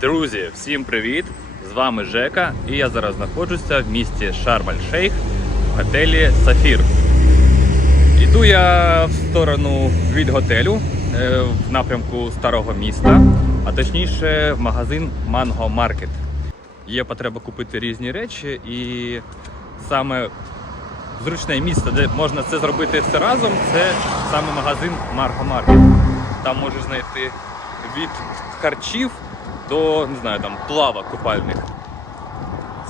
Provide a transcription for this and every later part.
Друзі, всім привіт! З вами Жека, і я зараз знаходжуся в місті Шарм-Аль-Шейх в готелі Сафір. Іду я в сторону від готелю е, в напрямку старого міста, а точніше в магазин Mango Market. Є потреба купити різні речі, і саме зручне місце, де можна це зробити все разом, це саме магазин Margo Market. Там можеш знайти від харчів до не знаю, там, плавок купальних.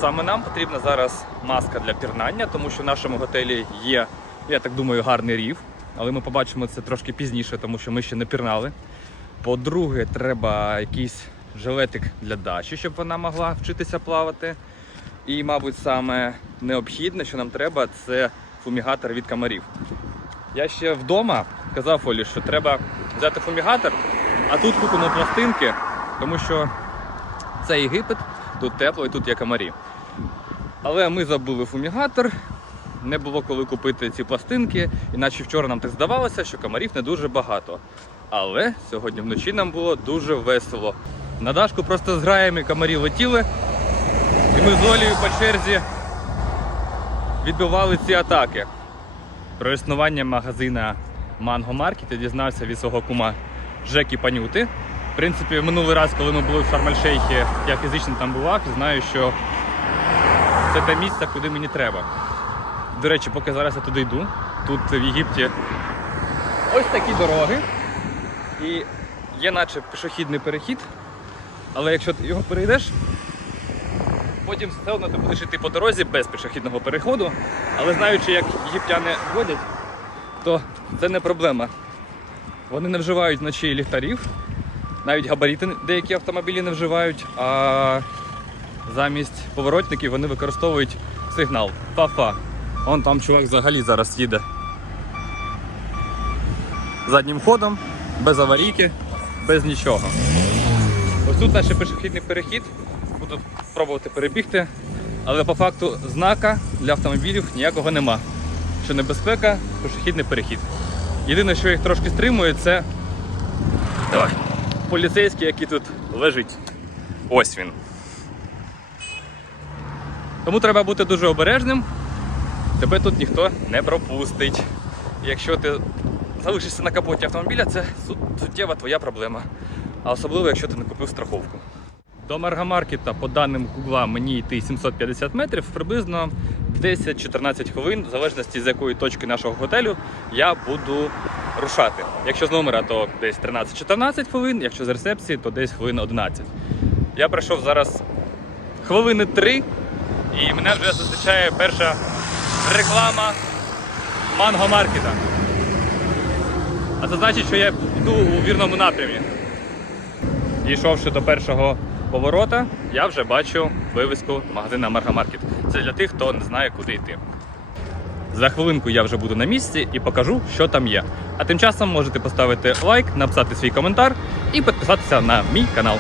Саме нам потрібна зараз маска для пірнання, тому що в нашому готелі є, я так думаю, гарний рів. Але ми побачимо це трошки пізніше, тому що ми ще не пірнали. По-друге, треба якийсь жилетик для дачі, щоб вона могла вчитися плавати. І, мабуть, саме необхідне, що нам треба, це фумігатор від комарів. Я ще вдома казав Олі, що треба взяти фумігатор, а тут купимо пластинки, тому що це Єгипет, тут тепло і тут є комарі. Але ми забули фумігатор, не було коли купити ці пластинки, іначе вчора нам так здавалося, що комарів не дуже багато. Але сьогодні вночі нам було дуже весело. На дашку просто з граями комарі летіли, і ми з Олею по черзі відбивали ці атаки. Про існування магазина Mango Market я дізнався від свого кума Жекі Панюти. В принципі, минулий раз, коли ми були в Шарм-Аль-Шейхі, я фізично там бував і знаю, що це те місце, куди мені треба. До речі, поки зараз я туди йду, тут в Єгипті ось такі дороги. І є наче пішохідний перехід, але якщо ти його перейдеш, потім все одно ти будеш йти по дорозі без пішохідного переходу. Але знаючи, як єгиптяни водять, то це не проблема. Вони не вживають вночі ліхтарів, навіть габаріти деякі автомобілі не вживають, а замість поворотників вони використовують сигнал Фа-фа. Он там чувак взагалі зараз їде заднім ходом, без аварійки, без нічого. Ось тут наш пішохідний перехід. Буду пробувати перебігти, але по факту знака для автомобілів ніякого нема. Що небезпека, пішохідний перехід. Єдине, що їх трошки стримує, це Давай. Поліцейський, який тут лежить. Ось він. Тому треба бути дуже обережним. Тебе тут ніхто не пропустить. Якщо ти залишишся на капоті автомобіля, це суттєва твоя проблема. А особливо, якщо ти не купив страховку. До Маргамаркета, по даним Гугла, мені йти 750 метрів, приблизно 10-14 хвилин, в залежності з якої точки нашого готелю я буду рушати. Якщо з номера, то десь 13-14 хвилин, якщо з рецепції, то десь хвилин 11. Я пройшов зараз хвилини 3, і мене вже зустрічає перша реклама манго маркета. А це значить, що я йду у вірному напрямі. Дійшовши до першого поворота, я вже бачу вивіску магазина Маргамаркет. Це для тих, хто не знає, куди йти. За хвилинку я вже буду на місці і покажу, що там є. А тим часом можете поставити лайк, написати свій коментар і підписатися на мій канал.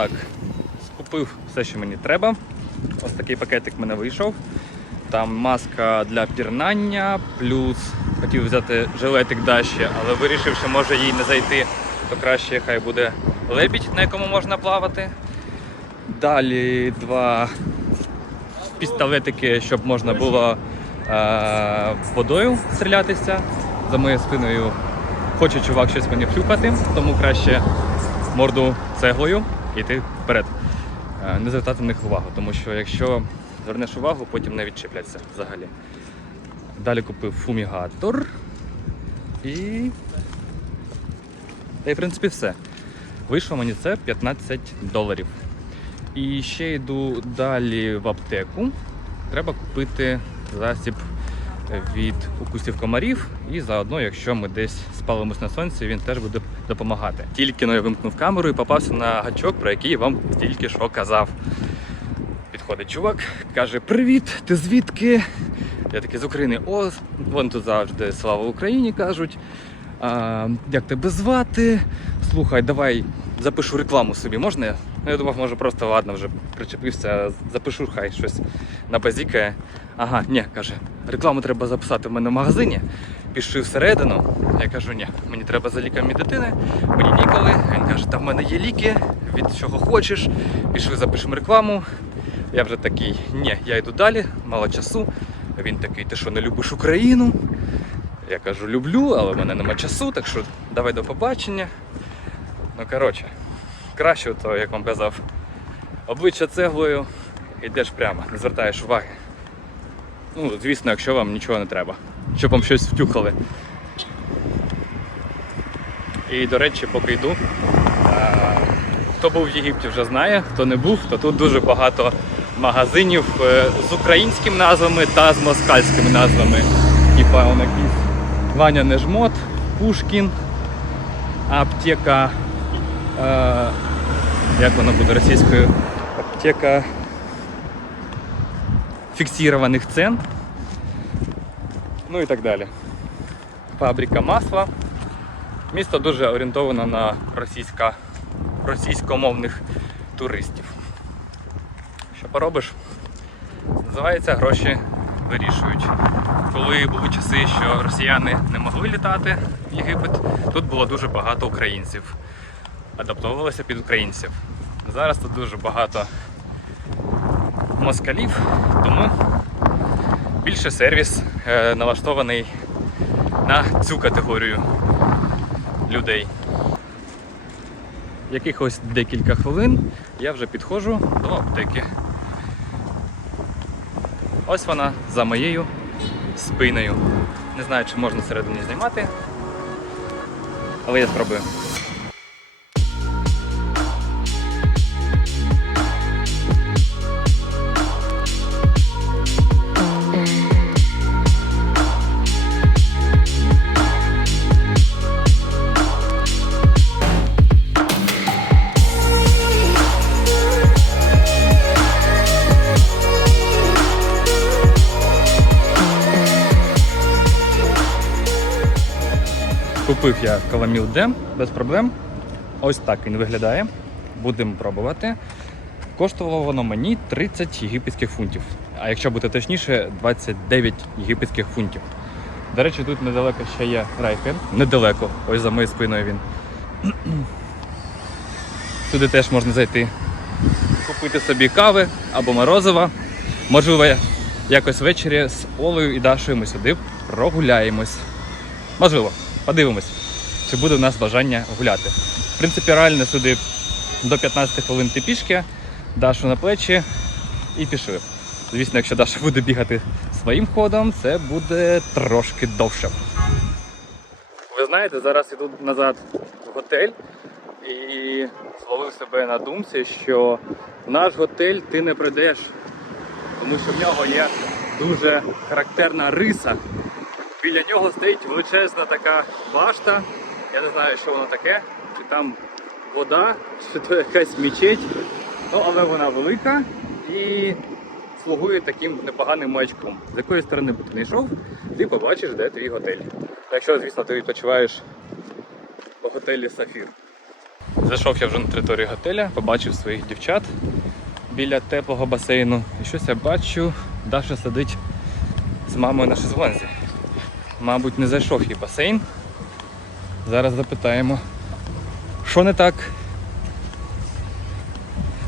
Так, скупив все, що мені треба. Ось такий пакетик в мене вийшов. Там маска для пірнання, плюс хотів взяти жилетик Даші, але вирішив, що може їй не зайти, то краще хай буде лебідь, на якому можна плавати. Далі два пістолетики, щоб можна було е, водою стрілятися. За моєю спиною хоче чувак щось мені втюхати, тому краще морду цеглою і йти вперед. Е, Не звертати на них увагу, тому що якщо звернеш увагу, потім не відчепляться взагалі. Далі купив фумігатор і. Та й в принципі все. Вийшло мені це 15 доларів. І ще йду далі в аптеку. Треба купити засіб від укусів комарів. І заодно, якщо ми десь спалимось на сонці, він теж буде допомагати. Тільки но я вимкнув камеру і попався на гачок, про який я вам тільки що казав. Підходить чувак, каже: Привіт, ти звідки? Я такий з України. О, вон тут завжди слава Україні кажуть. А, як тебе звати? Слухай, давай запишу рекламу собі, можна? я?» Ну, я думав, може просто ладно, вже причепився, запишу хай щось набазікає. Ага, ні, каже, рекламу треба записати в мене в магазині. Пішли всередину. Я кажу, ні, мені треба за ліками дитини, мені ніколи. Він каже, та в мене є ліки, від чого хочеш. Пішли, запишемо рекламу. Я вже такий, ні, я йду далі, мало часу. Він такий, ти що, не любиш Україну? Я кажу, люблю, але в мене нема часу, так що давай до побачення. Ну, коротше, краще, то, як вам казав, обличчя цеглою, йдеш прямо, не звертаєш уваги. Ну, звісно, якщо вам нічого не треба, щоб вам щось втюхали. І, до речі, поки йду, хто був в Єгипті, вже знає, хто не був, то тут дуже багато магазинів е, з українськими назвами та з москальськими назвами. Типа он якийсь Ваня Нежмот, Пушкін, аптека. Е, як воно буде російською? Аптека фіксованих цен. Ну і так далі. Фабрика масла. Місто дуже орієнтовано на російська, російськомовних туристів. Що поробиш? Називається гроші вирішують. Коли були часи, що росіяни не могли літати в Єгипет, тут було дуже багато українців. Адаптовувалися під українців. Зараз тут дуже багато москалів, тому більше сервіс е, налаштований на цю категорію людей. Якихось декілька хвилин я вже підходжу до аптеки. Ось вона за моєю спиною. Не знаю, чи можна всередині знімати, але я спробую. Купив я каламіл Дем без проблем. Ось так він виглядає. Будемо пробувати. Коштувало воно мені 30 єгипетських фунтів. А якщо бути точніше, 29 єгипетських фунтів. До речі, тут недалеко ще є райфер. Недалеко, ось за моєю спиною він. Туди теж можна зайти. Купити собі кави або морозива. Можливо, якось ввечері з Олею і Дашою ми сюди прогуляємось. Можливо, подивимось, чи буде у нас бажання гуляти. В принципі, реально сюди до 15 хвилин ти пішки, Дашу на плечі і пішли. Звісно, якщо Даша буде бігати своїм ходом, це буде трошки довше. Ви знаєте, зараз іду назад в готель і зловив себе на думці, що в наш готель ти не прийдеш, тому що в нього є дуже характерна риса. Біля нього стоїть величезна така башта. Я не знаю, що воно таке, чи там вода, чи то якась мечеть. Ну, але вона велика і слугує таким непоганим маячком. З якої сторони би ти не йшов, ти побачиш, де твій готель. Якщо, звісно, ти відпочиваєш у готелі Сафір. Зайшов я вже на територію готеля, побачив своїх дівчат біля теплого басейну. І щось я бачу, Даша сидить з мамою на шезлонзі. Мабуть, не зайшов їй басейн. Зараз запитаємо, що не так.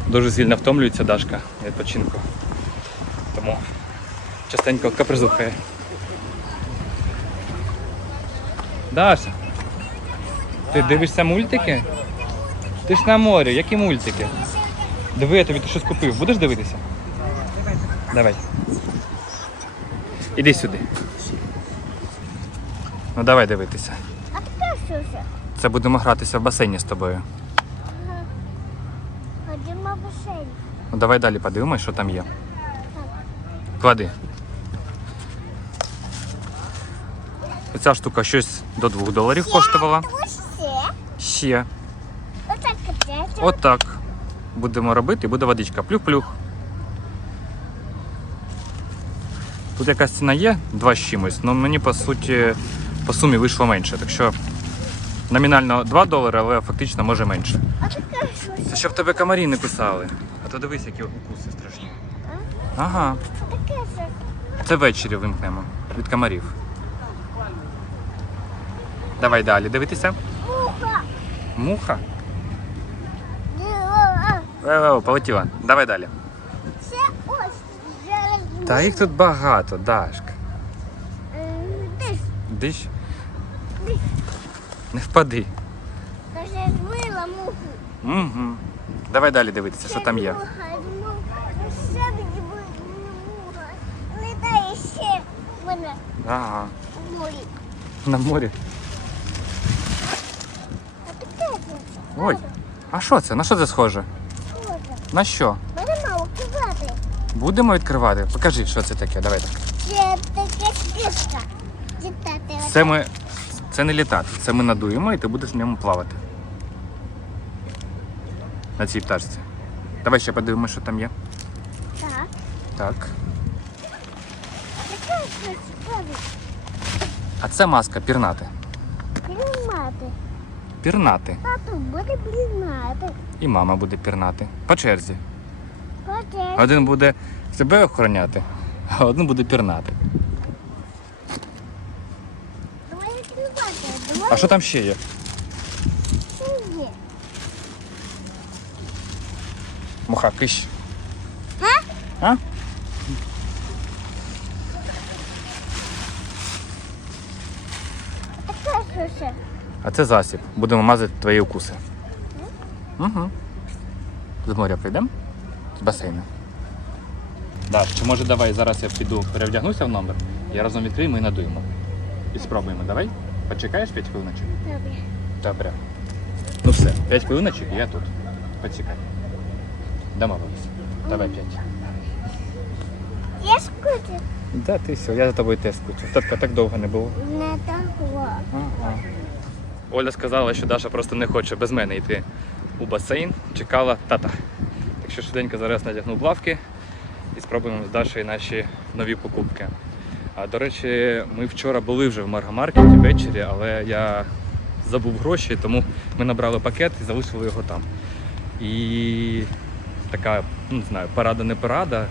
Дуже сильно втомлюється Дашка відпочинку. Тому частенько капризухає. Даша, ти дивишся мультики? Ти ж на морі, які мультики? Диви, я тобі тут щось купив. Будеш дивитися? Давай. Іди сюди. Ну давай дивитися. А таке що це? Це будемо гратися в басейні з тобою. Ходімо в басейн. Ну давай далі подивимось, що там є. Клади. Оця штука щось до 2 доларів коштувала. Ще. Отак. Отак. Будемо робити буде водичка. Плюх-плюх. Тут якась ціна є, два з чимось, але мені по суті по сумі вийшло менше. Так що номінально 2 долари, але фактично може менше. Це? Щоб тебе комарі не кусали. А то дивись, які укуси страшні. Ага. Це ввечері вимкнемо від комарів. Давай далі дивитися. Муха. Муха. Е, полетіла. Давай далі. Це ось. Та їх тут багато, Дашка. Десь. не впади. Каже, змила муху. Угу. Давай далі дивитися, що там є. Муха. Ще вона Ага. в морі. На морі. Ой. А що це? На що це схоже? Це? На що? Мене мало кивати. Будемо відкривати? Покажи, що це таке. Давай так. Це таке скидка. Це ми. Це не літати. Це ми надуємо і ти будеш в ньому плавати. На цій пташці. Давай ще подивимося, що там є. Так. Так. А це маска пірнати. Приймати. Пірнати. Тату буде приймати. І мама буде пірнати. По черзі. Хоче. Один буде себе охороняти, а один буде пірнати. Давай відкривати. Давай А що там ще є? є. Муха, кищ. А? А? Таке що ще? А це засіб. Будемо мазати твої укуси. Угу. З моря прийдемо? З басейну. Да, чи може давай зараз я піду перевдягнуся в номер, я разом відкриємо і надуємо. І спробуємо, давай? Почекаєш 5 хвилиночок? Добре. Добре. Ну все, 5 хвилиночок і я тут. Почекай. Домовились. Давай 5. Я скучу. Да, ти все, я за тобою теж скучив. Татка так довго не було. Не того. Ага. Оля сказала, що Даша просто не хоче без мене йти у басейн. Чекала тата. Так що швиденько зараз надягнув плавки і спробуємо з Дашею наші нові покупки. А до речі, ми вчора були вже в Маргомаркеті ввечері, але я забув гроші, тому ми набрали пакет і залишили його там. І така, ну не знаю, порада не порада.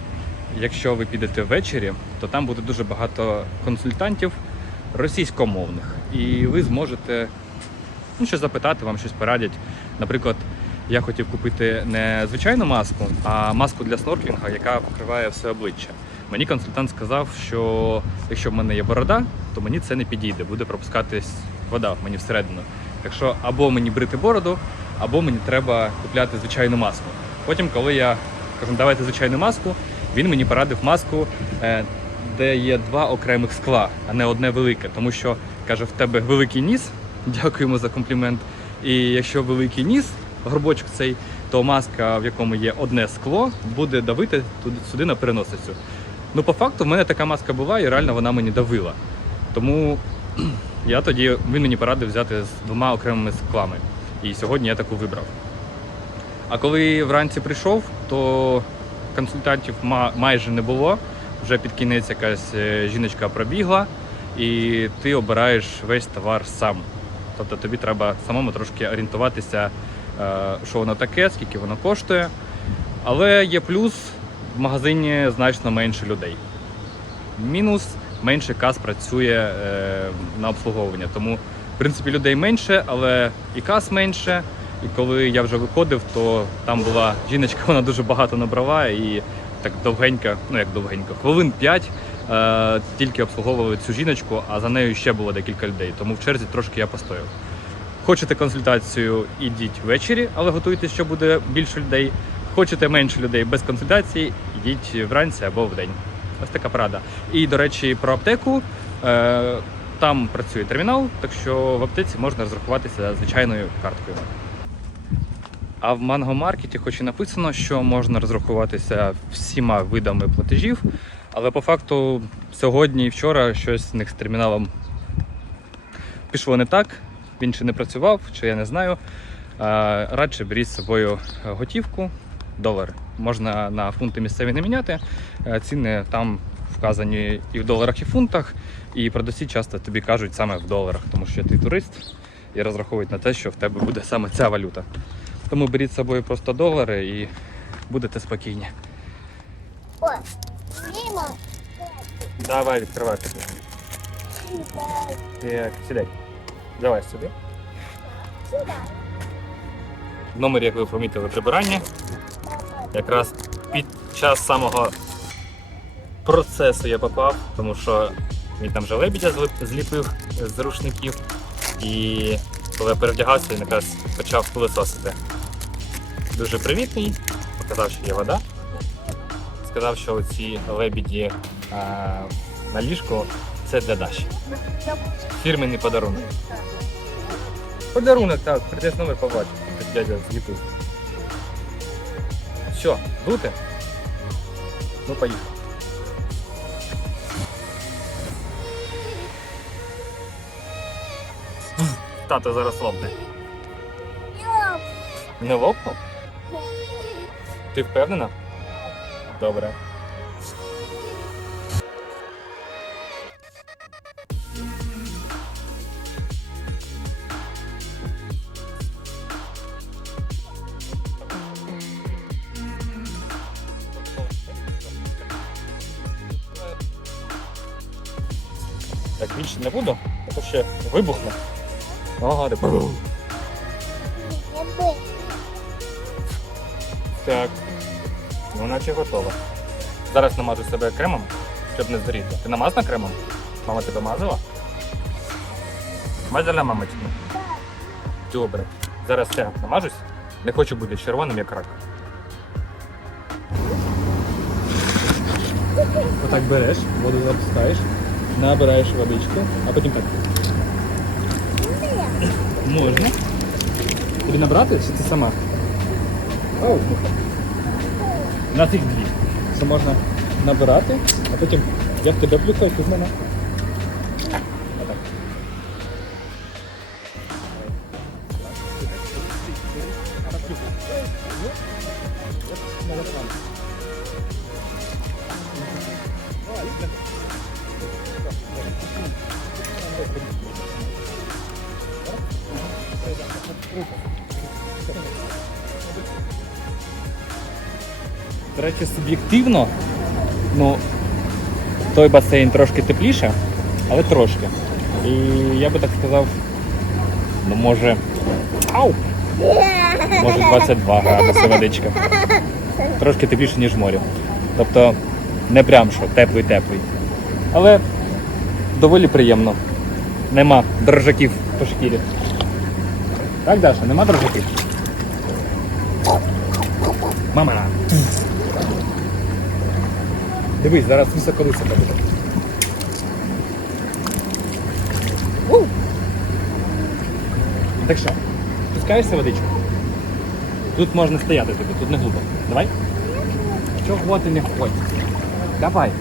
Якщо ви підете ввечері, то там буде дуже багато консультантів російськомовних. І ви зможете ну, щось запитати, вам щось порадять. Наприклад, я хотів купити не звичайну маску, а маску для снорклінга, яка покриває все обличчя. Мені консультант сказав, що якщо в мене є борода, то мені це не підійде, буде пропускатись вода мені всередину. Так що або мені брити бороду, або мені треба купляти звичайну маску. Потім, коли я кажу, давайте звичайну маску, він мені порадив маску, е, де є два окремих скла, а не одне велике. Тому що каже, в тебе великий ніс. Дякуємо за комплімент. І якщо великий ніс, горбочок цей, то маска, в якому є одне скло, буде давити туди сюди на переносицю. Ну, по факту, в мене така маска була, і реально вона мені давила. Тому я тоді він мені порадив взяти з двома окремими склами. І сьогодні я таку вибрав. А коли вранці прийшов, то консультантів майже не було. Вже під кінець якась е, жіночка пробігла, і ти обираєш весь товар сам. Тобто тобі треба самому трошки орієнтуватися е, що воно таке, скільки воно коштує. Але є плюс в магазині значно менше людей. Мінус менше кас працює е, на обслуговування. Тому, в принципі, людей менше, але і кас менше. І коли я вже виходив, то там була жіночка, вона дуже багато набрала і так довгенько, ну як довгенько, хвилин 5 е, тільки обслуговували цю жіночку, а за нею ще було декілька людей. Тому в черзі трошки я постояв. Хочете консультацію, ідіть ввечері, але готуйтесь, що буде більше людей. Хочете менше людей без консультації, йдіть вранці або вдень. Ось така порада. І, до речі, про аптеку. Е, там працює термінал, так що в аптеці можна розрахуватися звичайною карткою. А в Мангомаркеті, хоч і написано, що можна розрахуватися всіма видами платежів, але по факту сьогодні і вчора щось в них з терміналом пішло не так, він чи не працював, чи я не знаю. Радше беріть з собою готівку, долар. Можна на фунти місцеві не міняти. Е, Ціни там вказані і в доларах, і в фунтах. І продавці часто тобі кажуть саме в доларах, тому що ти турист і розраховують на те, що в тебе буде саме ця валюта. Тому беріть з собою просто долари і будете спокійні. О, Діма. Давай, відкривай. Так, сідай. Давай сюди. Сюди. В номері, як ви помітили, прибирання. Якраз під час самого процесу я попав, тому що він там вже лебідя зліпив з рушників. І коли я перевдягався, він якраз почав пилососити. Дуже привітний, показав, що є вода. Сказав, що ці лебіді а, на ліжку це для Даші. Фірменний подарунок. Подарунок, так, прийдеш номер побачиш, як дядя зліпив. Що, дути? Ну, поїхали. Тато зараз лопне. Не лопнув? Ти впевнена? Добре. Більше не буду, а то ще вибухне. Ага, Так. Ну, наче готово. Зараз намажу себе кремом, щоб не згоріти. Ти намазана кремом? Мама тебе мазала? Мазала мамочку? Добре. Зараз я намажусь. Не хочу бути червоним, як рак. Отак береш, воду запускаєш, набираєш водичку, а потім так. Можна. Тобі набрати чи ти сама? Оу. На тих дві. Це можна набирати, а потім я в тебе плюхаю, ти в мене. Суб'єктивно, ну, той басейн трошки тепліше, але трошки. І я би так сказав, ну може. Ау! Може 22 градуси водичка. Трошки тепліше, ніж в морі. Тобто не прям що теплий-теплий. Але доволі приємно. Нема дрожаків по шкірі. Так, Даша, нема дрожаків? Мама. Дивись, зараз високолиця буде. У! Так що, спускаєшся водичку? Тут можна стояти тобі, тут не глупо. Давай. Чого ти не хочеш? Давай.